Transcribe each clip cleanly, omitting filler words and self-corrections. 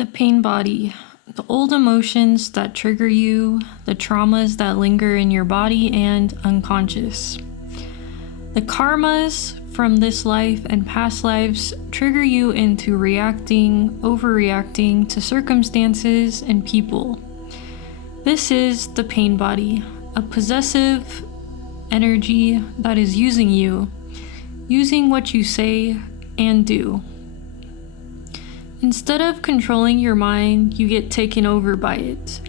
The pain body. The old emotions that trigger you, the traumas that linger in your body and unconscious. The karmas from this life and past lives trigger you into overreacting to circumstances and people. This is the pain body, a possessive energy that is using what you say and do. Instead of controlling your mind, you get taken over by it.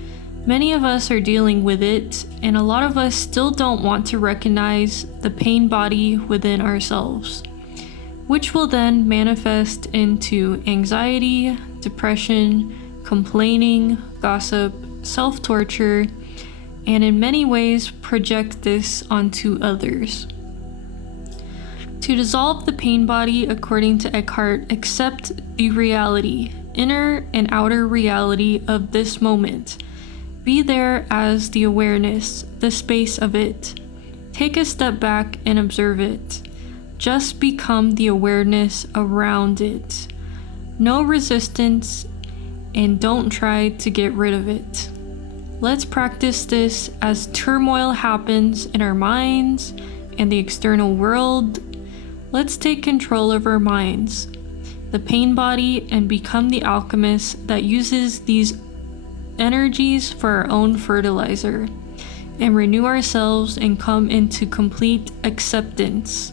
Many of us are dealing with it, and a lot of us still don't want to recognize the pain body within ourselves, which will then manifest into anxiety, depression, complaining, gossip, self-torture, and in many ways project this onto others. To dissolve the pain body, according to Eckhart, accept the reality, inner and outer reality of this moment. Be there as the awareness, the space of it. Take a step back and observe it. Just become the awareness around it. No resistance, and don't try to get rid of it. Let's practice this as turmoil happens in our minds and the external world. Let's take control of our minds, the pain body, and become the alchemist that uses these energies for our own fertilizer, and renew ourselves and come into complete acceptance.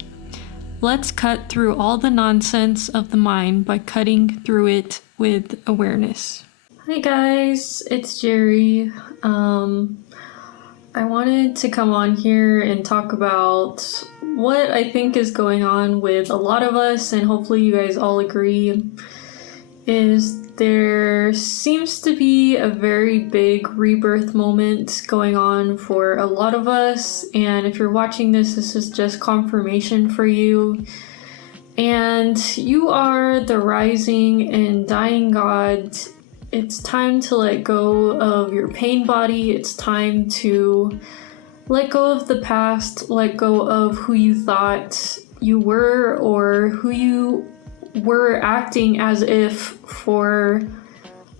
Let's cut through all the nonsense of the mind by cutting through it with awareness. Hi guys, it's Gerry. I wanted to come on here and talk about what I think is going on with a lot of us, and hopefully you guys all agree, is there seems to be a very big rebirth moment going on for a lot of us, and if you're watching this is just confirmation for you. And you are the rising and dying God. It's time to let go of your pain body. It's time to let go of the past, let go of who you thought you were or who you were acting as if for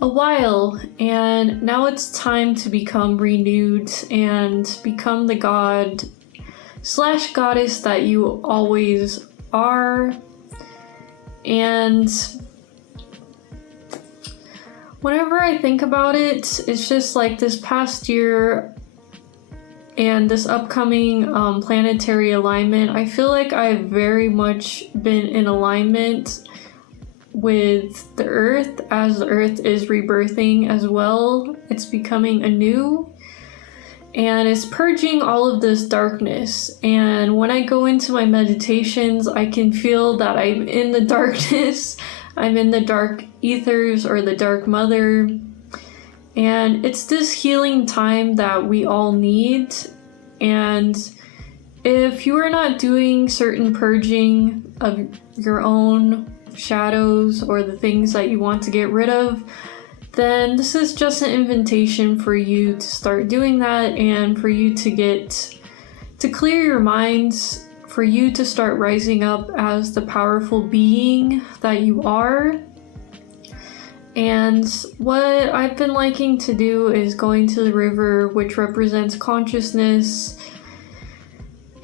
a while. And now it's time to become renewed and become the God / goddess that you always are. And whenever I think about it, it's just like this past year and this upcoming planetary alignment, I feel like I've very much been in alignment with the earth as the earth is rebirthing as well. It's becoming anew and it's purging all of this darkness. And when I go into my meditations, I can feel that I'm in the darkness. I'm in the dark ethers or the dark mother. And it's this healing time that we all need. And if you are not doing certain purging of your own shadows or the things that you want to get rid of, then this is just an invitation for you to start doing that, and for you to clear your minds, for you to start rising up as the powerful being that you are. And what I've been liking to do is going to the river, which represents consciousness,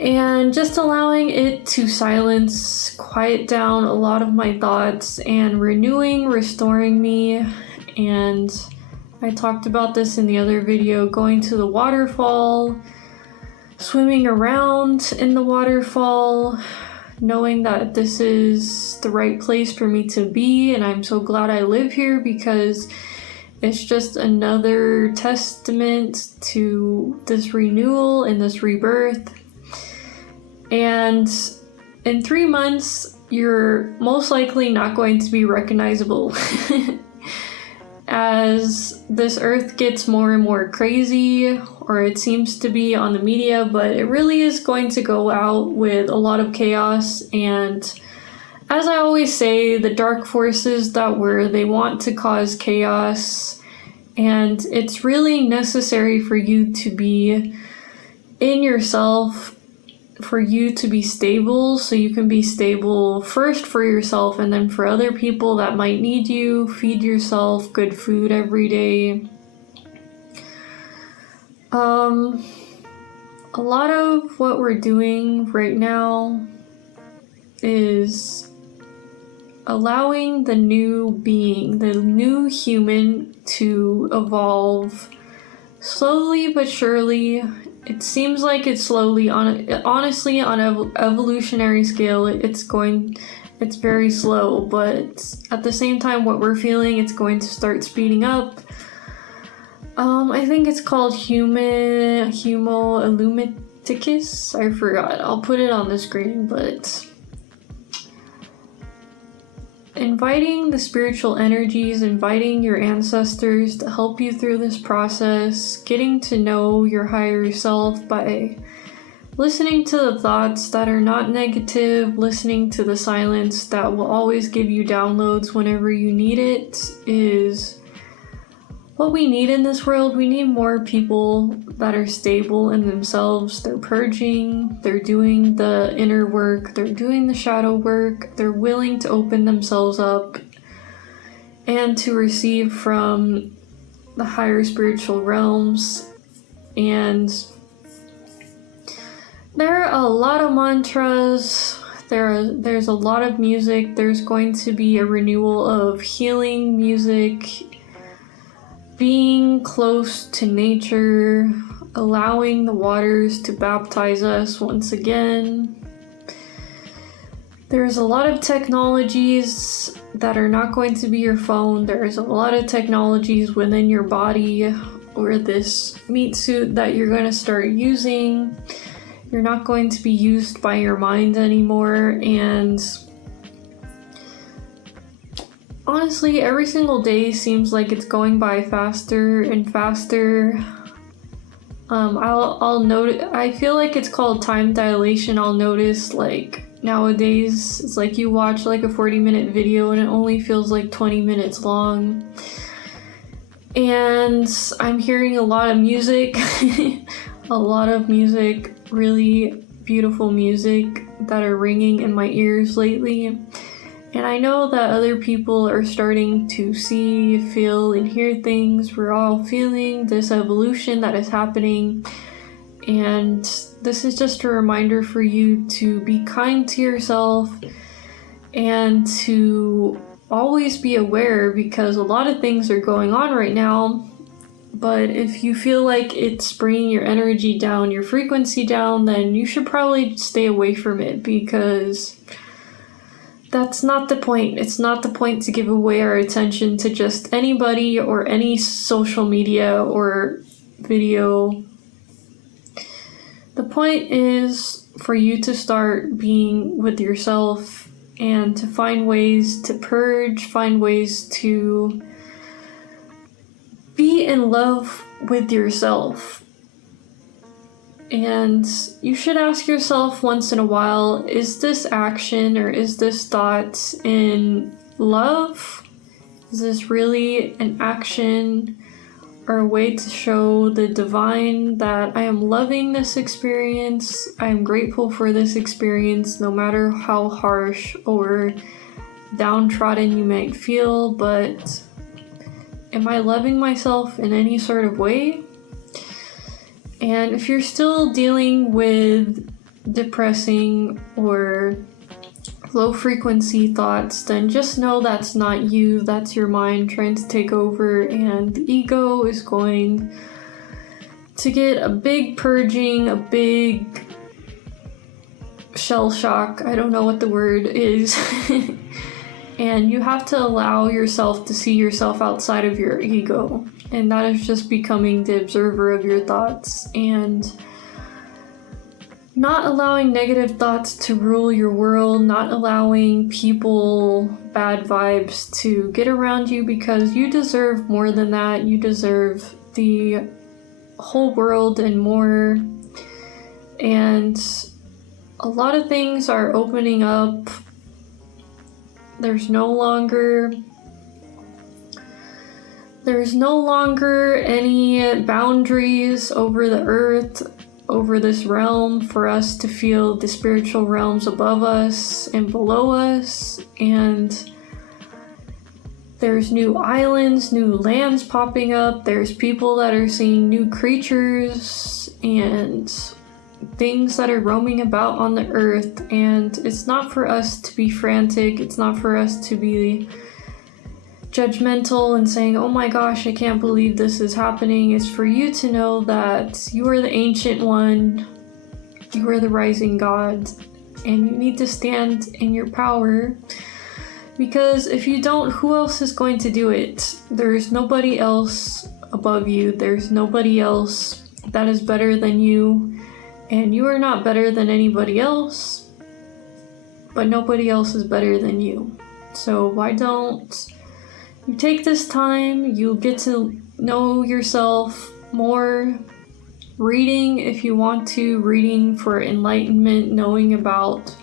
and just allowing it to quiet down a lot of my thoughts and restoring me. And I talked about this in the other video, going to the waterfall, swimming around in the waterfall, knowing that this is the right place for me to be, and I'm so glad I live here because it's just another testament to this renewal and this rebirth. And in 3 months, you're most likely not going to be recognizable as this earth gets more and more crazy, or it seems to be on the media, but it really is going to go out with a lot of chaos. And as I always say, the dark forces they want to cause chaos, and it's really necessary for you to be in yourself for you to be stable, so you can be stable first for yourself and then for other people that might need you. Feed yourself good food every day. A lot of what we're doing right now is allowing the new being, the new human, to evolve slowly but surely. It seems like it's slowly. Honestly, on an evolutionary scale, it's very slow, but at the same time, what we're feeling, it's going to start speeding up. I think it's called Homo Illumiticus. I forgot. I'll put it on the screen, but inviting the spiritual energies, inviting your ancestors to help you through this process, getting to know your higher self by listening to the thoughts that are not negative, listening to the silence that will always give you downloads whenever you need it, is what we need in this world. We need more people that are stable in themselves. They're purging, they're doing the inner work, they're doing the shadow work, they're willing to open themselves up and to receive from the higher spiritual realms. And there are a lot of mantras, there's a lot of music, there's going to be a renewal of healing music, being close to nature, allowing the waters to baptize us once again. There's a lot of technologies that are not going to be your phone. There's a lot of technologies within your body or this meat suit that you're going to start using. You're not going to be used by your mind anymore, and honestly, every single day seems like it's going by faster and faster. I'll notice. I feel like it's called time dilation. I'll notice, like, nowadays it's like you watch like a 40-minute video and it only feels like 20 minutes long. And I'm hearing a lot of music, really beautiful music that are ringing in my ears lately. And I know that other people are starting to see, feel, and hear things. We're all feeling this evolution that is happening. And this is just a reminder for you to be kind to yourself and to always be aware, because a lot of things are going on right now. But if you feel like it's bringing your energy down, your frequency down, then you should probably stay away from it, because that's not the point. It's not the point to give away our attention to just anybody or any social media or video. The point is for you to start being with yourself and to find ways to purge, find ways to be in love with yourself. And you should ask yourself once in a while, is this action or is this thought in love? Is this really an action or a way to show the divine that I am loving this experience? I am grateful for this experience, no matter how harsh or downtrodden you might feel, but am I loving myself in any sort of way? And if you're still dealing with depressing or low frequency thoughts, then just know that's not you, that's your mind trying to take over, and the ego is going to get a big purging, a big shell shock. I don't know what the word is. And you have to allow yourself to see yourself outside of your ego. And that is just becoming the observer of your thoughts and not allowing negative thoughts to rule your world, not allowing people, bad vibes to get around you, because you deserve more than that. You deserve the whole world and more. And a lot of things are opening up. There's no longer any boundaries over the earth. over this realm for us to feel the spiritual realms above us and below us, and there's new islands, new lands popping up. There's people that are seeing new creatures and things that are roaming about on the earth. And it's not for us to be frantic. It's not for us to be judgmental and saying, oh my gosh, I can't believe this is happening. It's for you to know that you are the ancient one. You are the rising god. And you need to stand in your power. Because if you don't, who else is going to do it? There's nobody else above you. There's nobody else that is better than you. And you are not better than anybody else. But nobody else is better than you. So why don't you take this time? You get to know yourself more. Reading, if you want to. Reading for enlightenment. Knowing about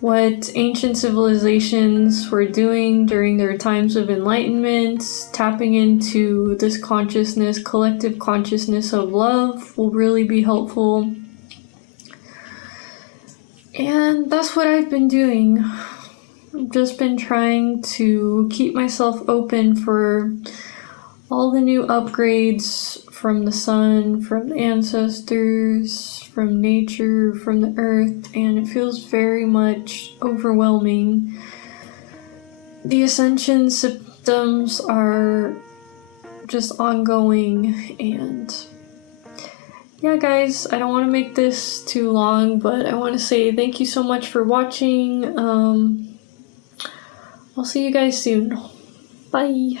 what ancient civilizations were doing during their times of enlightenment, tapping into this consciousness, collective consciousness of love will really be helpful. And that's what I've been doing. I've just been trying to keep myself open for all the new upgrades from the sun, from the ancestors, from nature, from the earth, and it feels very much overwhelming. The ascension symptoms are just ongoing, and yeah, guys, I don't want to make this too long, but I want to say thank you so much for watching. I'll see you guys soon. Bye.